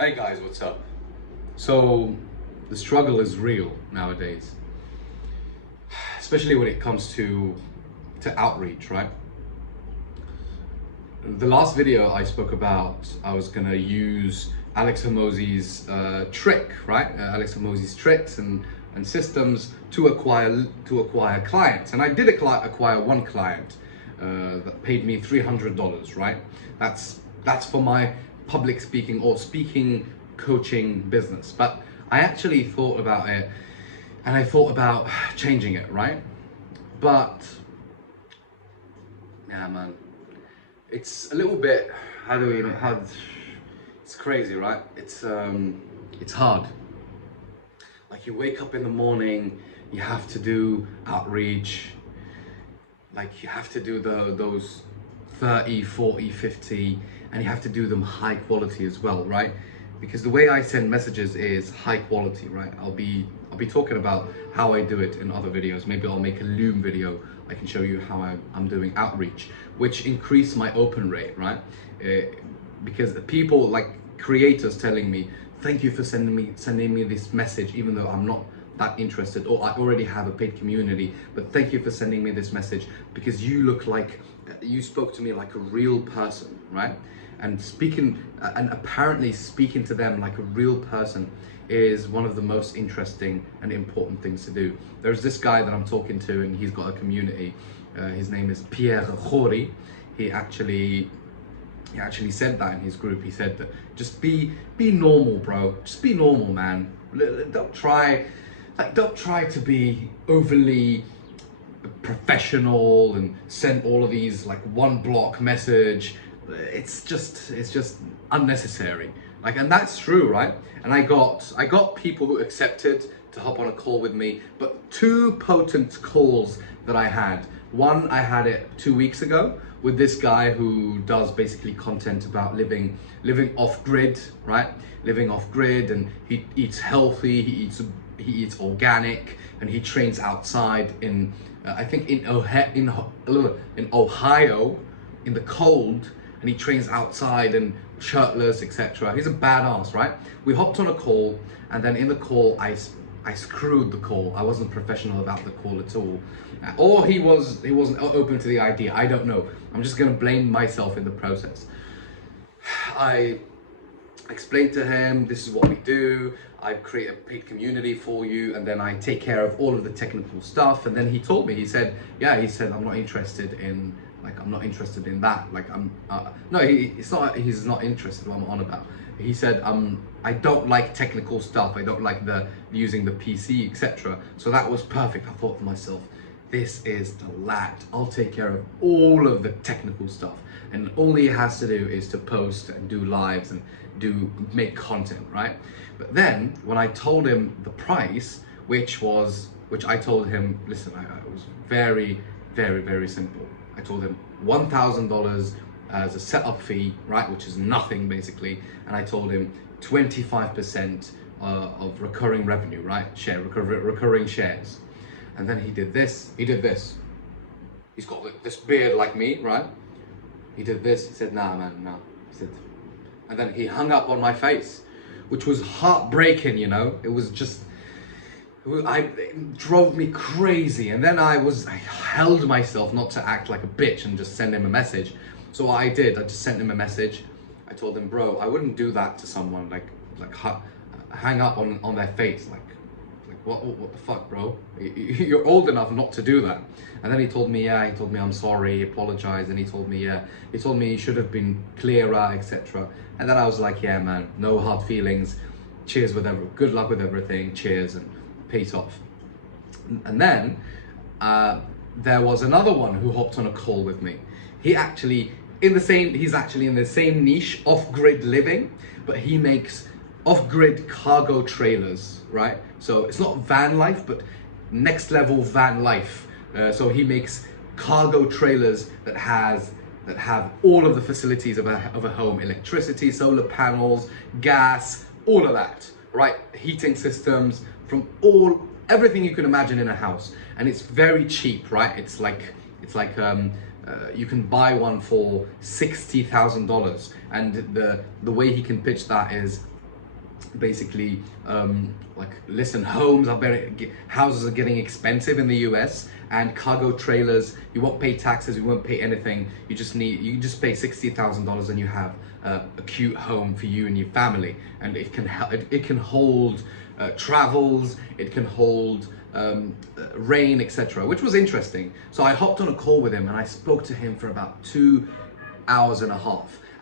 Hey guys, what's up? So, the struggle is real nowadays, especially when it comes to outreach, right? The last video I spoke about, I was gonna use Alex Hormozi's trick, right? Alex Hormozi's tricks and systems to acquire clients, and I did acquire one client that paid me $300, right? That's for my public speaking or speaking coaching business. But I actually thought about it, and I thought about changing it, right? But yeah, man, it's a little bit, how do we how it's crazy, right? It's hard. Like, you wake up in the morning, you have to do outreach, like you have to do those 30, 40, 50, and you have to do them high quality as well, right? Because the way I send messages is high quality, right? I'll be talking about how I do it in other videos. Maybe I'll make a Loom video. I can show you how I'm doing outreach, which increase my open rate, right? Because people, like creators, telling me, thank you for sending me this message, even though I'm not that interested, or I already have a paid community, but thank you for sending me this message because you look like you spoke to me like a real person, right? And apparently speaking to them like a real person is one of the most interesting and important things to do. There's this guy that I'm talking to, and he's got a community. His name is Pierre Khoury. He actually said that in his group. He said that just be normal, bro. Just be normal, man. Don't try to be overly professional and send all of these like one block message. It's just unnecessary. Like, and that's true, right? And I got people who accepted to hop on a call with me, but two potent calls that I had. One, I had it 2 weeks ago with this guy who does basically content about living off grid, right? Living off grid, and he eats healthy, he eats organic, and he trains outside in I think in Ohio in the cold, and he trains outside and shirtless, etc. He's a badass, right? We hopped on a call, and then in the call, I screwed the call. I wasn't professional about the call at all, or he wasn't open to the idea. I don't know. I'm just gonna blame myself in the process. I explained to him, this is what we do. I create a paid community for you, and then I take care of all of the technical stuff. And then he told me, he said, I'm not interested in, like, I'm not interested in that. Like, no, he's not interested what I'm on about. He said, I don't like technical stuff. I don't like the using the PC, etc. So that was perfect. I thought to myself, this is the lad. I'll take care of all of the technical stuff, and all he has to do is to post and do lives and make content, right? But then when I told him the price, which I told him, listen, it was very, very, very simple. I told him $1,000 as a setup fee, right, which is nothing basically, and I told him 25% of recurring revenue, right, recurring shares. And then he did this. He's got this beard like me, right? He did this. He said, nah, man, no. He said, and then he hung up on my face, which was heartbreaking, you know? It drove me crazy. And then I held myself not to act like a bitch and just send him a message. So what I did, I just sent him a message. I told him, bro, I wouldn't do that to someone, like hang up on their face, like what the fuck, bro? You're old enough not to do that. And then he told me I'm sorry, he apologized, and he told me he should have been clearer, etc. And then I was like, yeah, man, no hard feelings. Cheers good luck with everything. Cheers, and peace off. And then there was another one who hopped on a call with me. He's actually in the same niche, off-grid living, but he makes off-grid cargo trailers, right? So it's not van life, but next level van life. So he makes cargo trailers that have all of the facilities of a home: electricity, solar panels, gas, all of that, right? Heating systems, from everything you can imagine in a house, and it's very cheap, right? It's like you can buy one for $60,000, and the way he can pitch that is basically like, listen, houses are getting expensive in the US, and cargo trailers, you won't pay taxes, you won't pay anything, you just pay $60,000 and you have a cute home for you and your family, and it can hold travels, it can hold rain, etc., which was interesting. So I hopped on a call with him and I spoke to him for about 2.5 hours.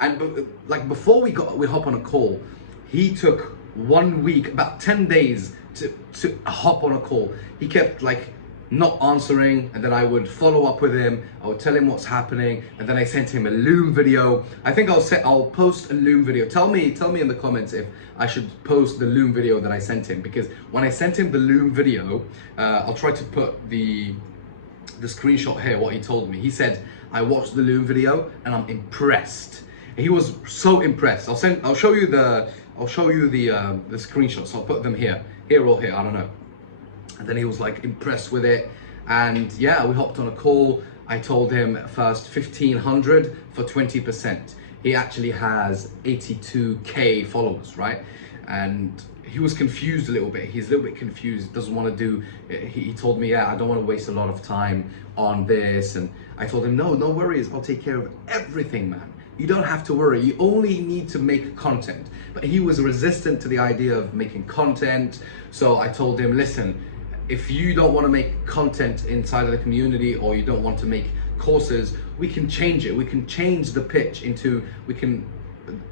And like, before we hop on a call, he took 1 week, about 10 days to hop on a call. He kept like not answering, and then I would follow up with him. I would tell him what's happening, and then I sent him a Loom video. I think I'll post a Loom video. Tell me in the comments if I should post the Loom video that I sent him, because when I sent him the Loom video, I'll try to put the screenshot here, what he told me. He said, I watched the Loom video and I'm impressed. He was so impressed. I'll show you the screenshots. I'll put them here or here, I don't know. And then he was like impressed with it, and yeah, we hopped on a call. I told him first $1,500 for 20%. He actually has 82K followers, right? And he was confused a little bit. He's a little bit confused, doesn't want to do, he told me, yeah, I don't want to waste a lot of time on this. And I told him, no worries, I'll take care of everything, man. You don't have to worry, you only need to make content. But he was resistant to the idea of making content. So I told him, listen, if you don't want to make content inside of the community, or you don't want to make courses, we can change it. We can change the pitch we can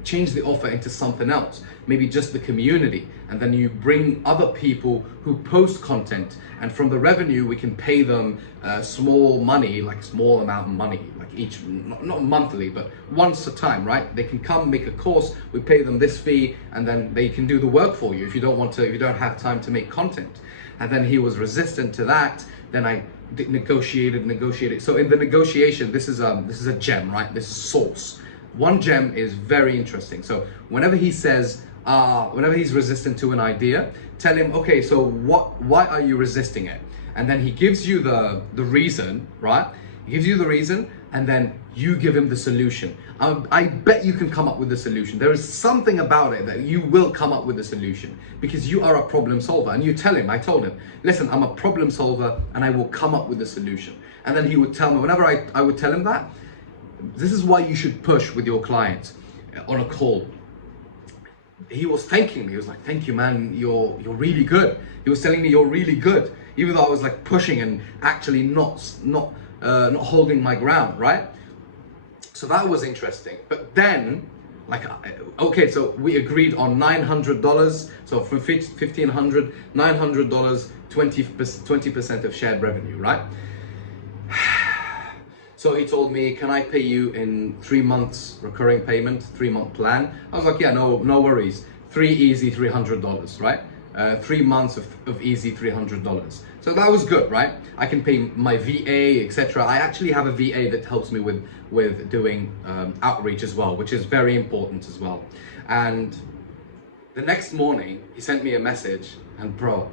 change the offer into something else, maybe just the community, and then you bring other people who post content, and from the revenue we can pay them small money, like small amount of money, like each, not monthly, but once a time, right? They can come make a course, we pay them this fee, and then they can do the work for you if you don't have time to make content. And then he was resistant to that. Then I negotiated. So in the negotiation, this is a gem, right? This is sauce. One gem is very interesting. So whenever he says, whenever he's resistant to an idea, tell him, okay, so why are you resisting it? And then he gives you the reason, right? He gives you the reason, and then you give him the solution. I bet you can come up with the solution. There is something about it that you will come up with a solution, because you are a problem solver. And you tell him, I told him, listen, I'm a problem solver and I will come up with a solution. And then he would tell me, whenever I would tell him that, this is why you should push with your clients on a call. He was thanking me. He was like, thank you, man, you're really good. He was telling me you're really good, even though I was like pushing and actually not holding my ground, right? So that was interesting. But then, like, okay, so we agreed on $900. So from $1,500, $900, 20% of shared revenue, right? So he told me, can I pay you in 3 months recurring payment, 3-month plan? I was like, yeah, no worries. 3 easy $300, right? 3 months of easy $300. So that was good, right? I can pay my VA, etc. I actually have a VA that helps me with doing outreach as well, which is very important as well. And the next morning, he sent me a message, and bro,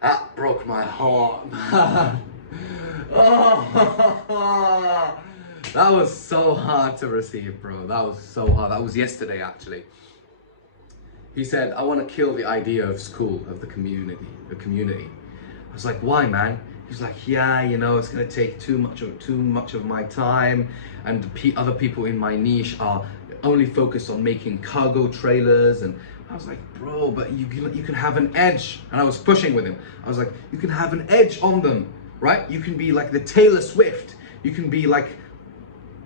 that broke my heart, man. Oh, that was so hard to receive, bro. That was so hard. That was yesterday, actually. He said, I want to kill the idea of school, of the community. I was like, why, man? He's like, yeah, you know, it's going to take too much of my time, and other people in my niche are only focused on making cargo trailers. And I was like, bro, but you can have an edge. And I was pushing with him. I was like, you can have an edge on them, right? You can be like the Taylor Swift. You can be like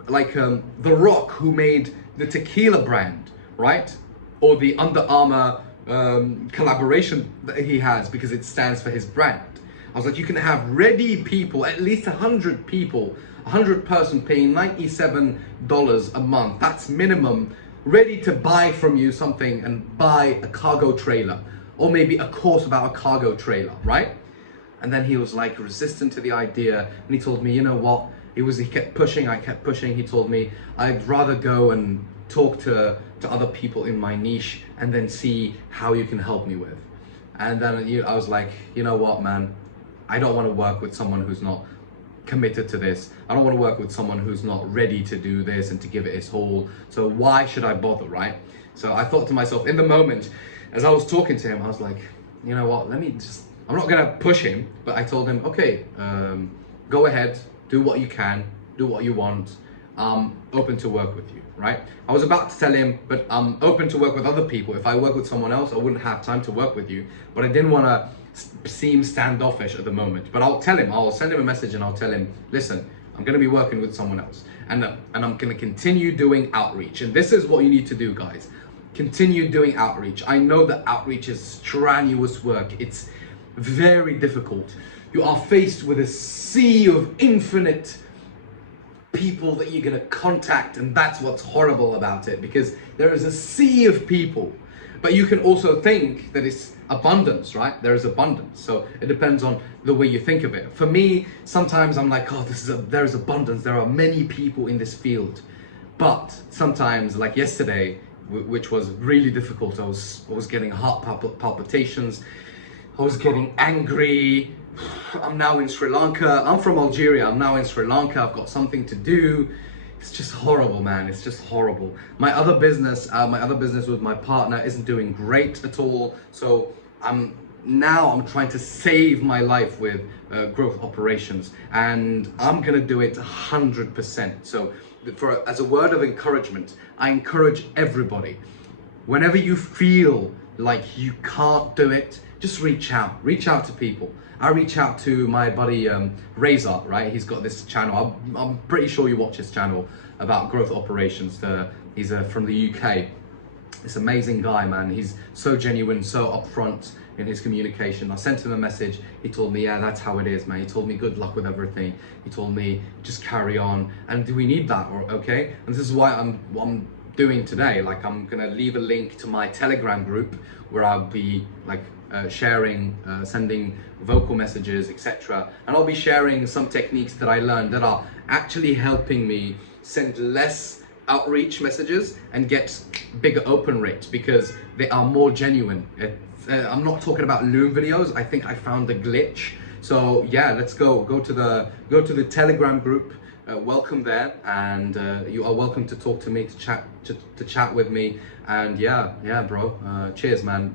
The Rock, who made the tequila brand, right? Or the Under Armour collaboration that he has, because it stands for his brand. I was like, you can have ready people, at least 100 people, 100 person paying $97 a month. That's minimum, ready to buy from you something and buy a cargo trailer, or maybe a course about a cargo trailer, right? And then he was like resistant to the idea, and he told me, you know what? He kept pushing, I kept pushing. He told me, I'd rather go and talk to other people in my niche and then see how you can help me with. And then I was like, you know what, man? I don't want to work with someone who's not committed to this. I don't want to work with someone who's not ready to do this and to give it his whole. So why should I bother, right? So I thought to myself in the moment, as I was talking to him, I was like, you know what, I'm not gonna push him, but I told him, okay, go ahead, do what you can, do what you want. I'm open to work with you, right? I was about to tell him, but I'm open to work with other people. If I work with someone else, I wouldn't have time to work with you. But I didn't want to seem standoffish at the moment. But I'll tell him, I'll send him a message and I'll tell him, listen, I'm going to be working with someone else. And I'm going to continue doing outreach. And this is what you need to do, guys. Continue doing outreach. I know that outreach is strenuous work. It's very difficult. You are faced with a sea of infinite people that you're going to contact, and that's what's horrible about it, because there is a sea of people. But you can also think that it's abundance, right? There is abundance. So it depends on the way you think of it. For me, sometimes I'm like, oh, there is abundance. There are many people in this field. But sometimes, like yesterday, which was really difficult, I was getting heart palpitations. I was getting angry. I'm now in Sri Lanka. I'm from Algeria. I'm now in Sri Lanka. I've got something to do. It's just horrible, man. It's just horrible. My other business with my partner isn't doing great at all. So I'm trying to save my life with growth operations, and I'm gonna do it 100%. So as a word of encouragement, I encourage everybody, whenever you feel like you can't do it, just reach out to people. I reach out to my buddy Reza, right? He's got this channel. I'm pretty sure you watch his channel about growth operations. He's from the UK. This amazing guy, man. He's so genuine, so upfront in his communication. I sent him a message. He told me, yeah, that's how it is, man. He told me good luck with everything. He told me just carry on. And do we need that? Or okay? And this is why what I'm doing today. Like, I'm gonna leave a link to my Telegram group where I'll be like sharing, sending vocal messages, etc. And I'll be sharing some techniques that I learned that are actually helping me send less outreach messages and get bigger open rates, because they are more genuine. I'm not talking about Loom videos. I think I found a glitch. So yeah, let's go to the Telegram group. Welcome there, and you are welcome to talk to me, to chat with me. And yeah, bro. Cheers, man.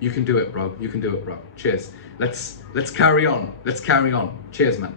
You can do it, bro. You can do it, bro. Cheers. Let's carry on. Cheers, man.